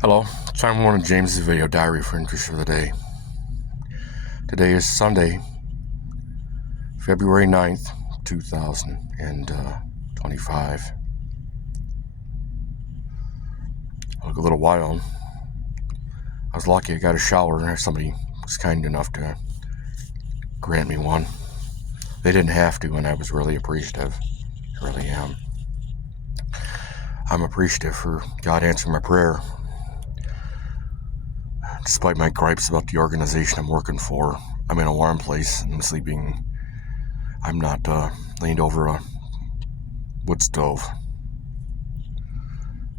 Hello, time 1 of James's video diary for interest for the day. Today is Sunday, February 9th, 2025. I took a little while. I was lucky I got a shower and somebody was kind enough to grant me one. They didn't have to, and I was really appreciative. I really am. I'm appreciative for God answering my prayer. Despite my gripes about the organization I'm working for, I'm in a warm place. I'm sleeping. I'm not leaned over a wood stove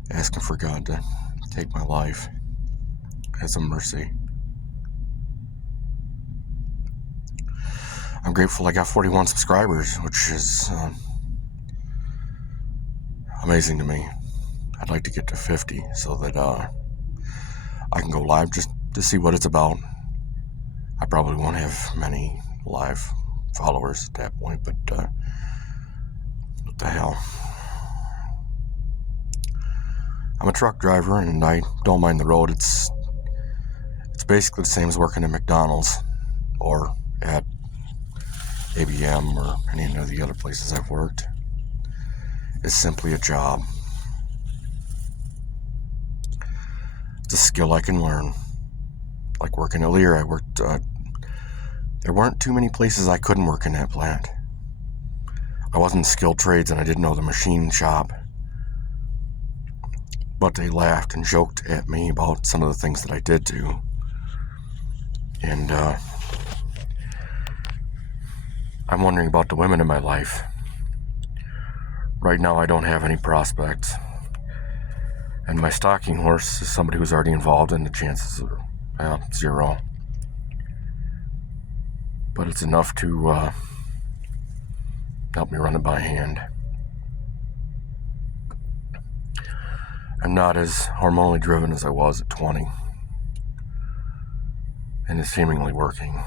asking for God to take my life as a mercy. I'm grateful I got 41 subscribers, which is amazing to me. I'd like to get to 50 so that I can go live just to see what it's about. I probably won't have many live followers at that point, but what the hell. I'm a truck driver and I don't mind the road. It's basically the same as working at McDonald's or at ABM or any of the other places I've worked. It's simply a job. It's a skill I can learn. Like working at Lear, I worked, there weren't too many places I couldn't work in that plant. I wasn't skilled trades and I didn't know the machine shop. But they laughed and joked at me about some of the things that I did do. And I'm wondering about the women in my life. Right now I don't have any prospects. And my stalking horse is somebody who's already involved, and the chances are zero. But it's enough to help me run it by hand. I'm not as hormonally driven as I was at 20. And it's seemingly working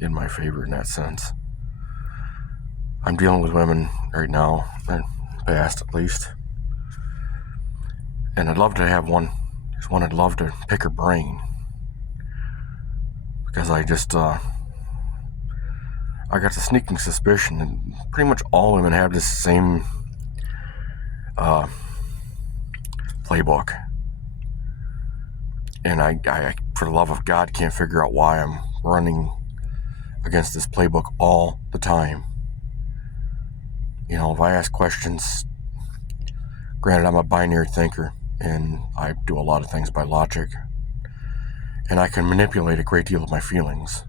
in my favor in that sense. I'm dealing with women right now, in the past at least. And I'd love to have one. There's one I'd love to pick her brain. Because I just, I got the sneaking suspicion that pretty much all women have this same playbook. And I, for the love of God, can't figure out why I'm running against this playbook all the time. You know, if I ask questions, granted, I'm a binary thinker, and I do a lot of things by logic, and I can manipulate a great deal of my feelings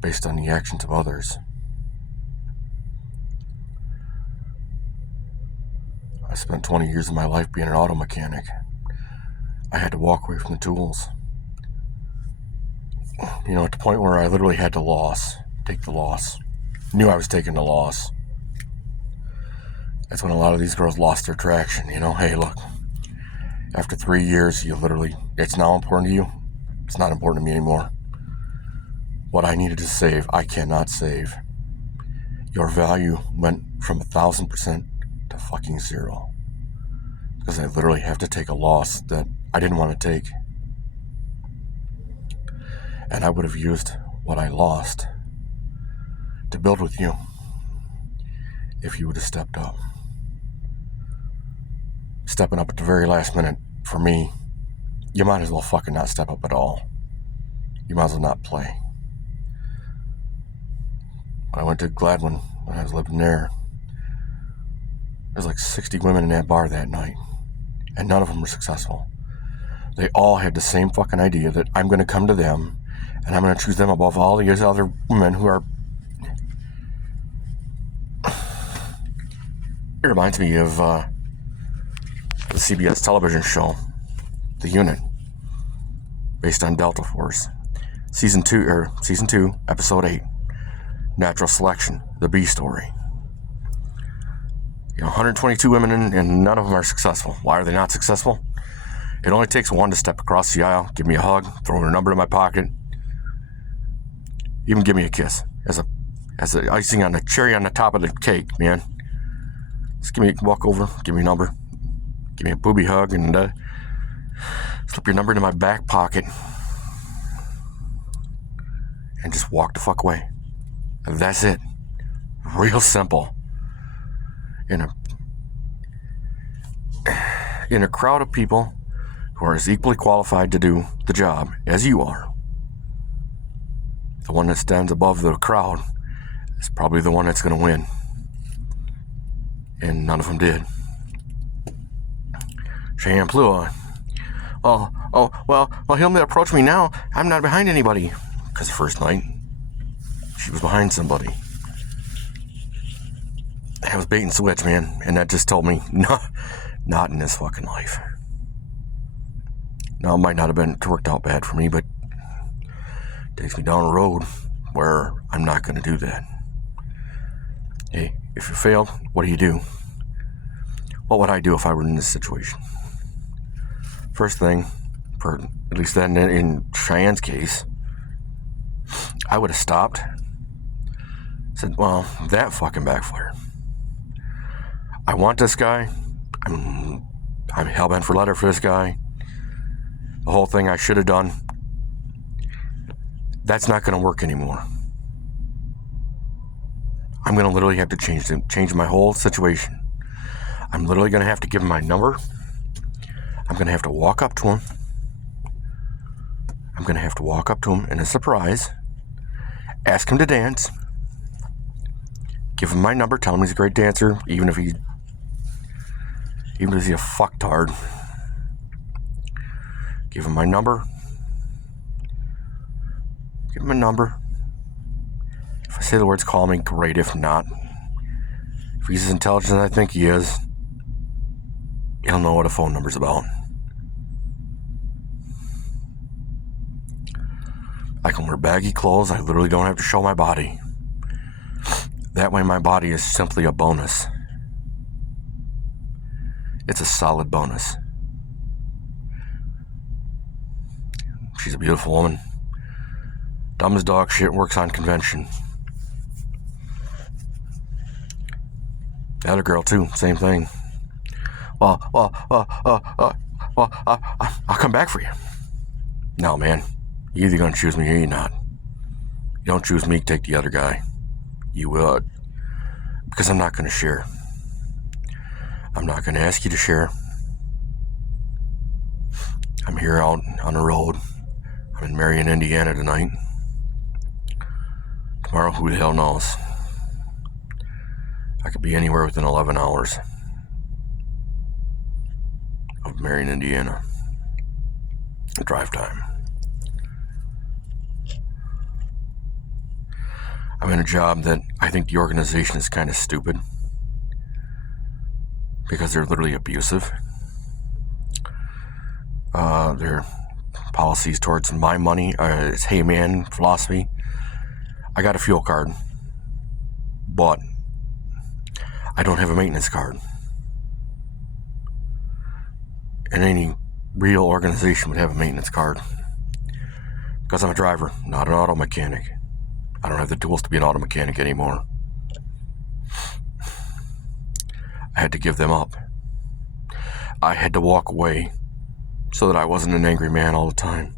based on the actions of others. I spent 20 years of my life being an auto mechanic. I had to walk away from the tools. You know, at the point where I literally had to take the loss. Knew I was taking the loss. That's when a lot of these girls lost their traction. You know, hey, look, after 3 years, it's now important to you. It's not important to me anymore. What I needed to save, I cannot save. Your value went from 1,000% to fucking zero. Because I literally have to take a loss that I didn't want to take. And I would have used what I lost to build with you if you would have stepped up. Stepping up at the very last minute, for me, you might as well fucking not step up at all. You might as well not play. I went to Gladwin when I was living there. There's like 60 women in that bar that night, and none of them were successful. They all had the same fucking idea that I'm going to come to them, and I'm going to choose them above all these other women who are... It reminds me of the CBS television show, The Unit, based on Delta Force. Season 2, Episode 8, Natural Selection, the B story. You know, 122 women and none of them are successful. Why are they not successful? It only takes one to step across the aisle, give me a hug, throw her number in my pocket, even give me a kiss as a icing on the cherry on the top of the cake, man. Just walk over, give me a number, give me a booby hug, and slip your number into my back pocket, and just walk the fuck away. That's it. Real simple. In a crowd of people who are as equally qualified to do the job as you are, the one that stands above the crowd is probably the one that's going to win. And none of them did. Cheyenne Plua. Well, he'll approach me now. I'm not behind anybody. Because the first night, she was behind somebody. That was bait and switch, man. And that just told me, no, not in this fucking life. Now, it might not have worked out bad for me, but it takes me down a road where I'm not going to do that. Hey, if you failed, what do? What would I do if I were in this situation? First thing, at least then in Cheyenne's case, I would have stopped. Said, well, that fucking backfired. I want this guy. I'm hellbent for leather for this guy. The whole thing I should have done. That's not going to work anymore. I'm going to literally have to change my whole situation. I'm literally going to have to give him my number. I'm going to have to walk up to him. I'm going to have to walk up to him in a surprise. Ask him to dance. Give him my number. Tell him he's a great dancer, even if he's a fucktard. Give him my number. Give him a number. If I say the words, call me, great. If not, if he's as intelligent as I think he is, he'll know what a phone number's about. I can wear baggy clothes. I literally don't have to show my body. That way my body is simply a bonus. It's a solid bonus. She's a beautiful woman. Dumb as dog shit, works on convention. The other girl too, same thing. Well, I'll come back for you. No, man. You're either going to choose me or you're not. You don't choose me, take the other guy. You will. Because I'm not going to share. I'm not going to ask you to share. I'm here out on the road. I'm in Marion, Indiana tonight. Tomorrow, who the hell knows? I could be anywhere within 11 hours of Marion, Indiana. Drive time. I'm in a job that I think the organization is kind of stupid because they're literally abusive. Their policies towards my money is hey man philosophy. I got a fuel card, but I don't have a maintenance card. And any real organization would have a maintenance card because I'm a driver, not an auto mechanic. I don't have the tools to be an auto mechanic anymore. I had to give them up. I had to walk away so that I wasn't an angry man all the time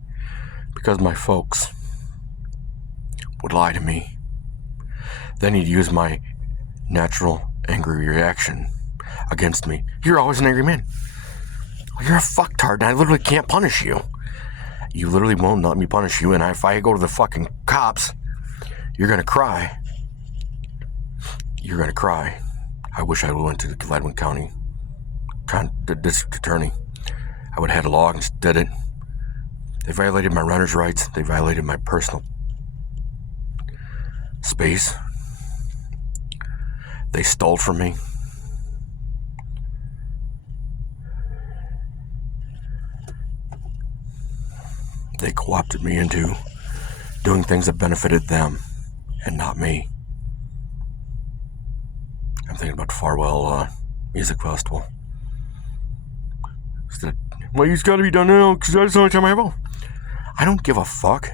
because my folks would lie to me. Then he'd use my natural angry reaction against me. You're always an angry man. Well, you're a fucktard and I literally can't punish you. You literally won't let me punish you, and if I go to the fucking cops, you're going to cry. You're going to cry. I wish I went to the Gladwin County district attorney. I would have had a log and just did it. They violated my renter's rights. They violated my personal space. They stole from me. They co-opted me into doing things that benefited them and not me. I'm thinking about the Farwell Music Festival. Well, it's got to be done now because that's the only time I have off. I don't give a fuck.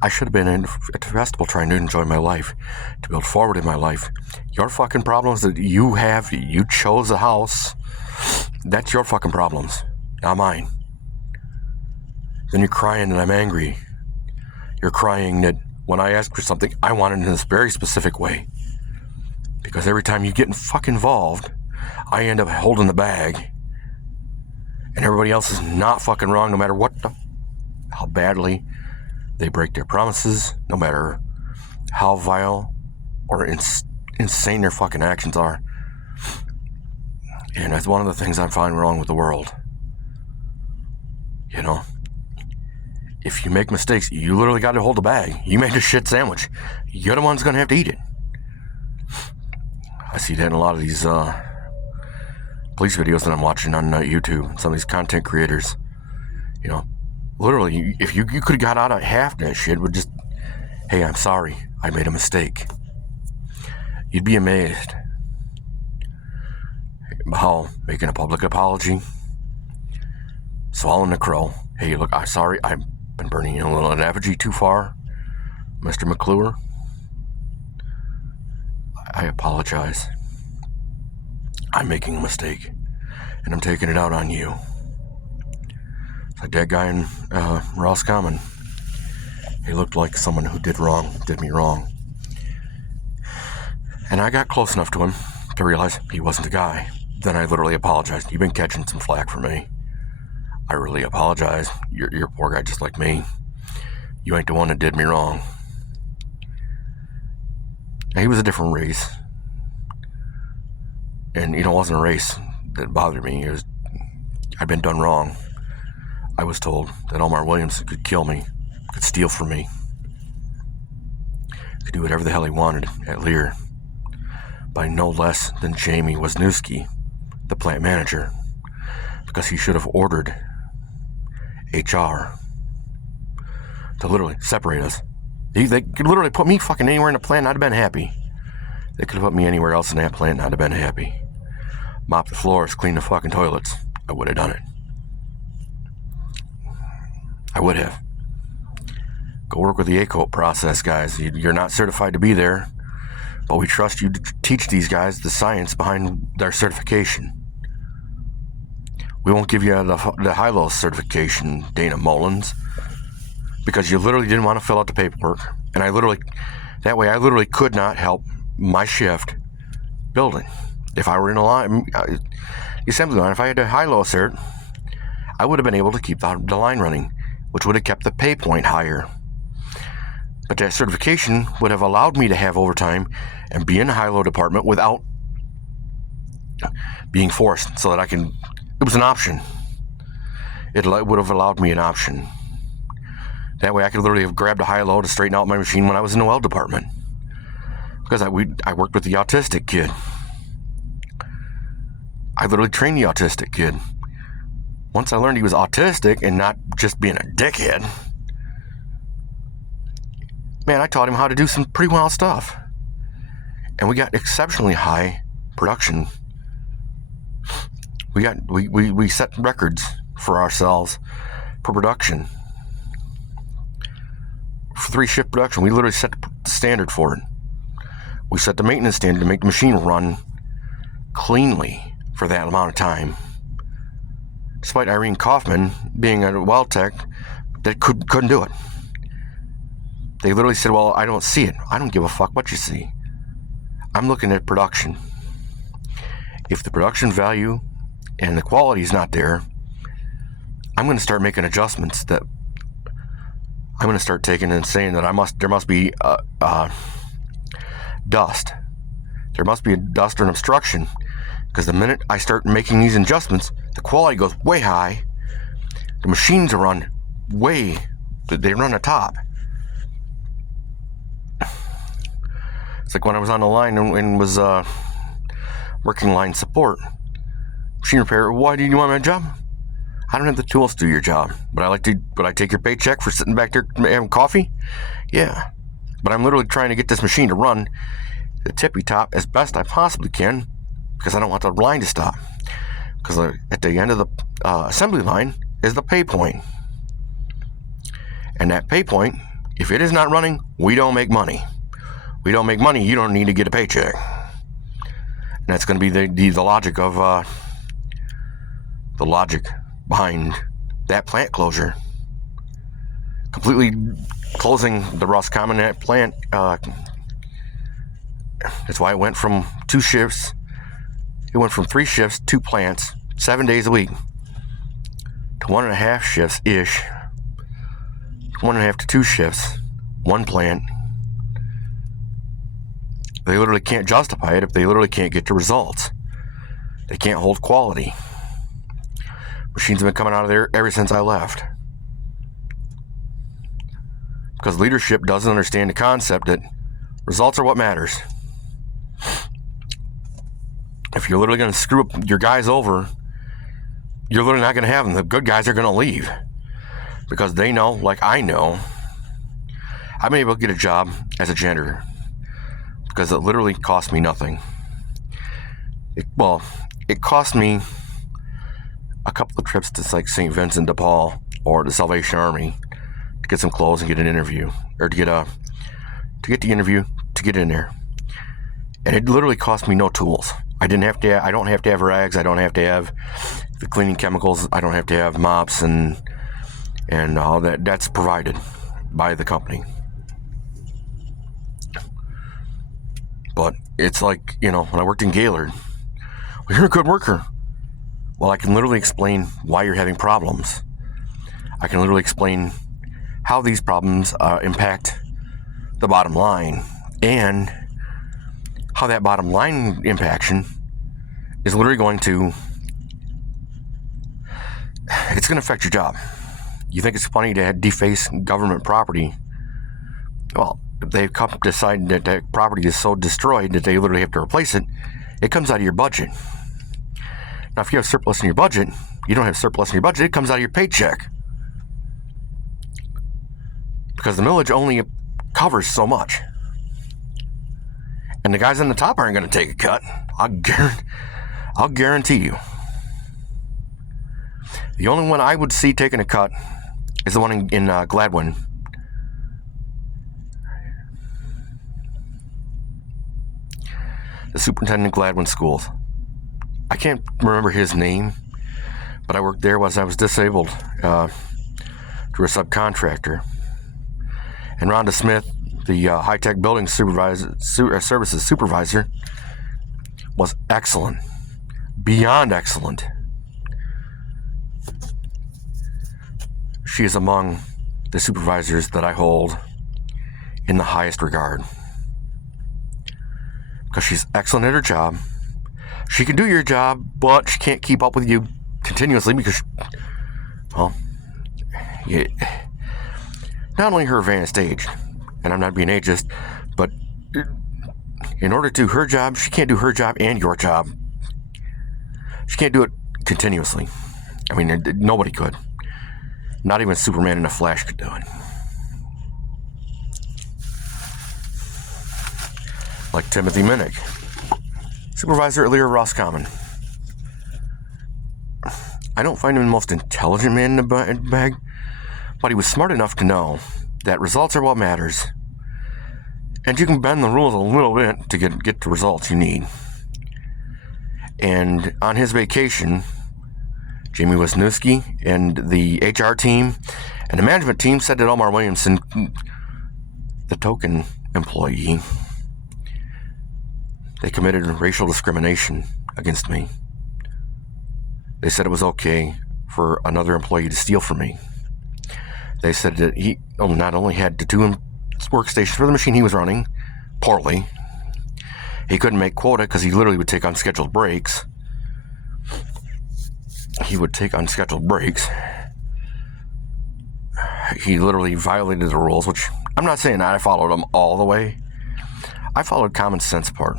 I should have been at the festival trying to enjoy my life, to build forward in my life. Your fucking problems that you have, you chose a house, that's your fucking problems, not mine. Then you're crying that I'm angry. You're crying that when I ask for something, I want it in this very specific way. Because every time you get fucking involved, I end up holding the bag. And everybody else is not fucking wrong, no matter how badly they break their promises, no matter how vile or insane their fucking actions are. And that's one of the things I find wrong with the world. You know, if you make mistakes, you literally got to hold the bag. You made a shit sandwich. You're the one's going to have to eat it. I see that in a lot of these police videos that I'm watching on YouTube. Some of these content creators, you know, literally, if you could have got out of half that shit with just, hey, I'm sorry, I made a mistake. You'd be amazed how making a public apology, swallowing the crow, hey, look, I'm sorry, I've been burning you a little at effigy too far, Mr. McClure. I apologize. I'm making a mistake, and I'm taking it out on you. It's like that guy in Roscommon. He looked like someone who did me wrong. And I got close enough to him to realize he wasn't the guy. Then I literally apologized. You've been catching some flack from me. I really apologize. You're a poor guy just like me. You ain't the one that did me wrong. And he was a different race. And, you know, it wasn't a race that bothered me. It was, I'd been done wrong. I was told that Omar Williams could kill me, could steal from me, could do whatever the hell he wanted at Lear by no less than Jamie Wisniewski, the plant manager, because he should have ordered HR to literally separate us. They could literally put me fucking anywhere in the plant and I'd have been happy. They could have put me anywhere else in that plant and I'd have been happy. Mop the floors, clean the fucking toilets. I would have done it. I would have. Go work with the ACOP process, guys. You're not certified to be there, but we trust you to teach these guys the science behind their certification. We won't give you the high-low certification, Dana Mullins, because you literally didn't want to fill out the paperwork. And I literally could not help my shift building. If I were in a line, the assembly line, if I had a high-low cert, I would have been able to keep the line running, which would have kept the pay point higher. But that certification would have allowed me to have overtime and be in the high-low department without being forced, so that it was an option. It would have allowed me an option. That way I could literally have grabbed a high-low to straighten out my machine when I was in the weld department. Because I worked with the autistic kid. I literally trained the autistic kid. Once I learned he was autistic and not just being a dickhead, man, I taught him how to do some pretty wild stuff. And we got exceptionally high production. We set records for ourselves for production. For 3-shift production, we literally set the standard for it. We set the maintenance standard to make the machine run cleanly for that amount of time. Despite Irene Kaufman being a weld tech that couldn't do it. They literally said, well, I don't see it. I don't give a fuck what you see. I'm looking at production. If the production value and the quality is not there, I'm going to start making adjustments that I'm going to start taking and saying that there must be dust. There must be a dust or an obstruction, because the minute I start making these adjustments, the quality goes way high. The machines run they run a top. It's like when I was on the line and was working line support, machine repair. Why do you want my job? I don't have the tools to do your job, but I take your paycheck for sitting back there having coffee? Yeah. But I'm literally trying to get this machine to run the tippy top as best I possibly can, because I don't want the line to stop. Because at the end of the assembly line is the pay point. And that pay point, if it is not running, we don't make money. We don't make money, you don't need to get a paycheck. And that's going to be the logic of the logic behind that plant closure. completely closing the Roscommon plant. That's why it went from 2 shifts. It went from 3 shifts, 2 plants, 7 days a week, to 1.5 shifts-ish, 1.5 to 2 shifts, 1 plant. They literally can't justify it if they literally can't get the results. They can't hold quality. Machines have been coming out of there ever since I left. Because leadership doesn't understand the concept that results are what matters. If you're literally going to screw up your guys over, you're literally not going to have them. The good guys are going to leave. Because they know, like I know, I've been able to get a job as a janitor. Because it literally cost me nothing. It cost me a couple of trips to like St. Vincent de Paul or the Salvation Army to get some clothes and get an interview, or to get the interview to get in there. And it literally cost me no tools. I don't have to have rags. I don't have to have the cleaning chemicals. I don't have to have mops and all that. That's provided by the company. But it's like, when I worked in Gaylord, well, you're a good worker. Well, I can literally explain why you're having problems. I can literally explain how these problems impact the bottom line, and how that bottom line impaction is literally going to affect your job. You think it's funny to deface government property? Well, if they decide that that property is so destroyed that they literally have to replace it, it comes out of your budget. Now, if you have surplus in your budget, you don't have surplus in your budget, it comes out of your paycheck. Because the millage only covers so much. And the guys on the top aren't going to take a cut. I'll guarantee you. The only one I would see taking a cut is the one in Gladwin. The superintendent of Gladwin Schools. I can't remember his name, but I worked there as I was disabled through a subcontractor. And Rhonda Smith, the high-tech building services supervisor, was excellent. Beyond excellent. She is among the supervisors that I hold in the highest regard. Because she's excellent at her job. She can do your job, but she can't keep up with you continuously because, not only her advanced age, and I'm not being ageist, but in order to do her job, she can't do her job and your job. She can't do it continuously. I mean, nobody could. Not even Superman and the Flash could do it. Like Timothy Minnick, supervisor at Lear Roscommon. I don't find him the most intelligent man in the bag, but he was smart enough to know that results are what matters. And you can bend the rules a little bit to get the results you need. And on his vacation, Jamie Wisniewski and the HR team and the management team said that Elmar Williamson, the token employee, they committed racial discrimination against me. They said it was okay for another employee to steal from me. They said that he not only had the 2 workstations for the machine he was running poorly, he couldn't make quota because he literally would take unscheduled breaks. He literally violated the rules, which I'm not saying that I followed them all the way. I followed common sense part.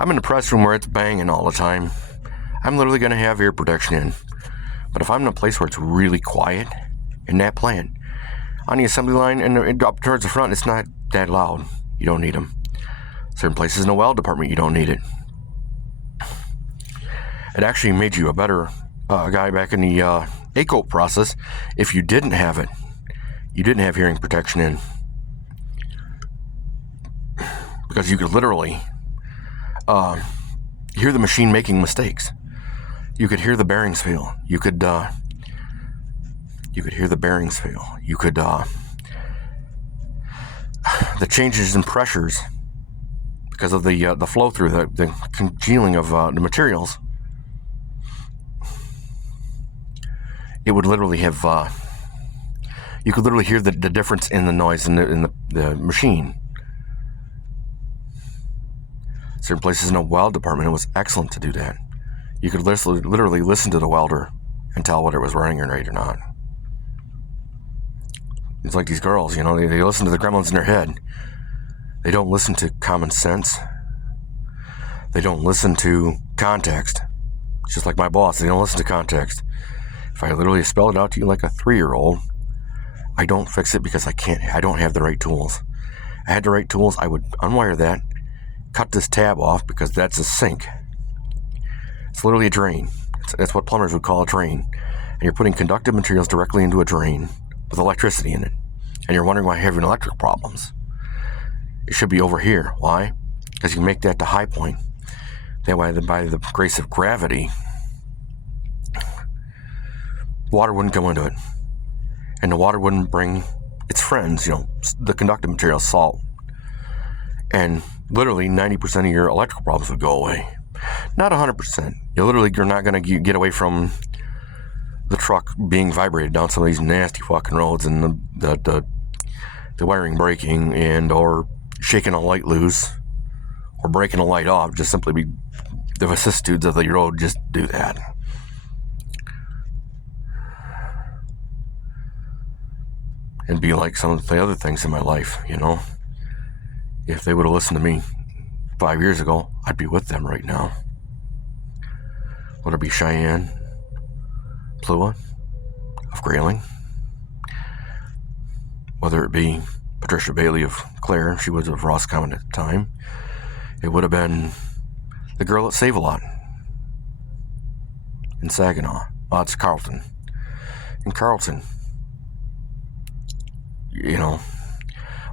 I'm in the press room where it's banging all the time. I'm literally going to have ear protection in. But if I'm in a place where it's really quiet in that plant, on the assembly line and up towards the front, it's not that loud. You don't need them. Certain places in the weld department, you don't need it. It actually made you a better guy back in the ACO process if you didn't have it. You didn't have hearing protection in. Because you could literally hear the machine making mistakes. You could hear the bearings fail. You could You could hear the bearings fail. You could, the changes in pressures because of the flow through, the congealing of the materials. It would literally have, you could literally hear the difference in the noise in the machine. Certain places in the weld department, it was excellent to do that. You could literally listen to the welder and tell whether it was running right or not. It's like these girls, they listen to the gremlins in their head. They don't listen to common sense. They don't listen to context. It's just like my boss, they don't listen to context. If I literally spell it out to you like a 3-year-old, I don't fix it because I don't have the right tools. If I had the right tools, I would unwire that, cut this tab off because that's a sink. It's literally a drain. That's what plumbers would call a drain. And you're putting conductive materials directly into a drain with electricity in it. And you're wondering why you're having electric problems. It should be over here. Why? Because you can make that the high point. That way, by the grace of gravity, water wouldn't go into it. And the water wouldn't bring its friends, the conductive material, salt. And literally 90% of your electrical problems would go away. Not 100%. You're not going to get away from the truck being vibrated down some of these nasty fucking roads and the wiring breaking and or shaking a light loose or breaking a light off. Just simply the vicissitudes of the road just do that. And be like some of the other things in my life, If they would have listened to me 5 years ago, I'd be with them right now. Whether it be Cheyenne, Plua of Grayling, whether it be Patricia Bailey of Clare, she was of Roscommon at the time, it would have been the girl at Save-A-Lot in Saginaw. Oh, it's Carlton. In Carlton, well,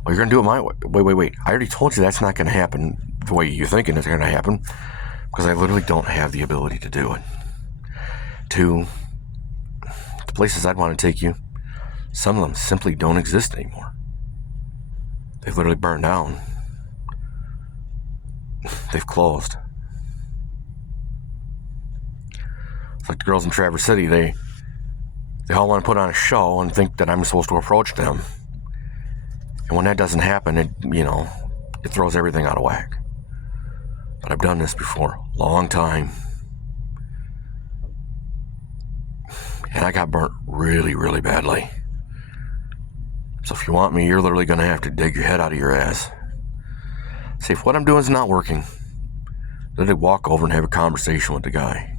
you're going to do it my way. Wait. I already told you that's not going to happen the way you're thinking it's going to happen because I literally don't have the ability to do it. To the places I'd want to take you, some of them simply don't exist anymore. They've literally burned down. They've closed. It's like the girls in Traverse City, they all want to put on a show and think that I'm supposed to approach them. And when that doesn't happen, it throws everything out of whack. But I've done this before, long time. And I got burnt really, really badly. So if you want me, you're literally going to have to dig your head out of your ass. See, if what I'm doing is not working, literally walk over and have a conversation with the guy.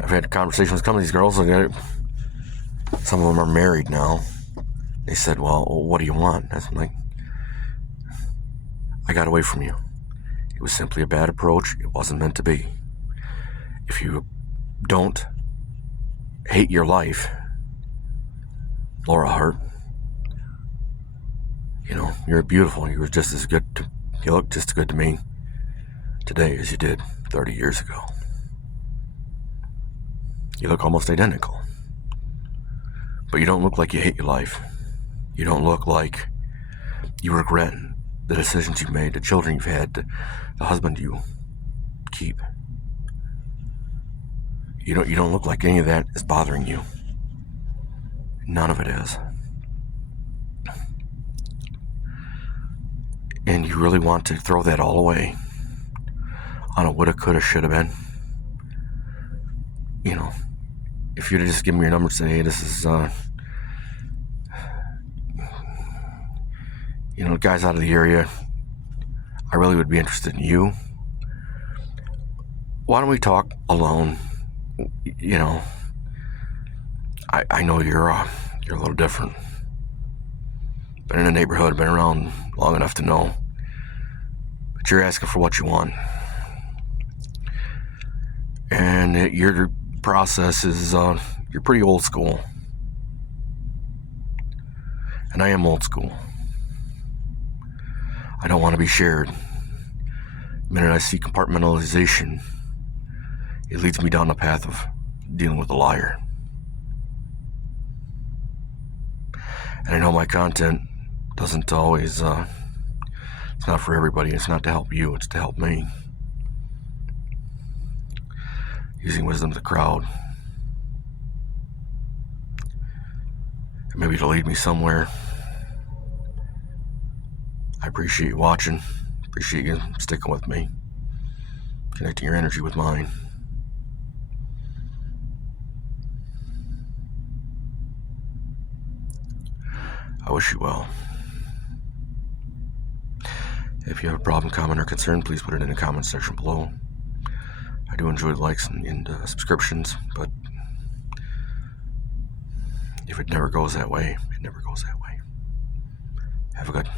I've had conversations with some of these girls. Some of them are married now. They said, well, what do you want? I'm like, I got away from you. It was simply a bad approach. It wasn't meant to be. If you don't hate your life, Laura Hart, you're beautiful. You were just as good. You look just as good to me today as you did 30 years ago. You look almost identical. But you don't look like you hate your life. You don't look like you regret the decisions you've made, the children you've had, the husband you keep. You don't look like any of that is bothering you. None of it is. And you really want to throw that all away on a woulda, coulda, shoulda been. If you'd have just given me your number and said, hey, this is, guys out of the area, I really would be interested in you. Why don't we talk alone? I know you're a little different. Been in the neighborhood, been around long enough to know. But you're asking for what you want. And your process is, you're pretty old school. And I am old school. I don't want to be shared. The minute I see compartmentalization, it leads me down the path of dealing with a liar. And I know my content doesn't always, it's not for everybody. It's not to help you, it's to help me. Using wisdom of the crowd. And maybe to lead me somewhere. I appreciate you watching. Appreciate you sticking with me. Connecting your energy with mine. I wish you well. If you have a problem, comment, or concern, please put it in the comment section below. I do enjoy likes and subscriptions, but if it never goes that way, it never goes that way. Have a good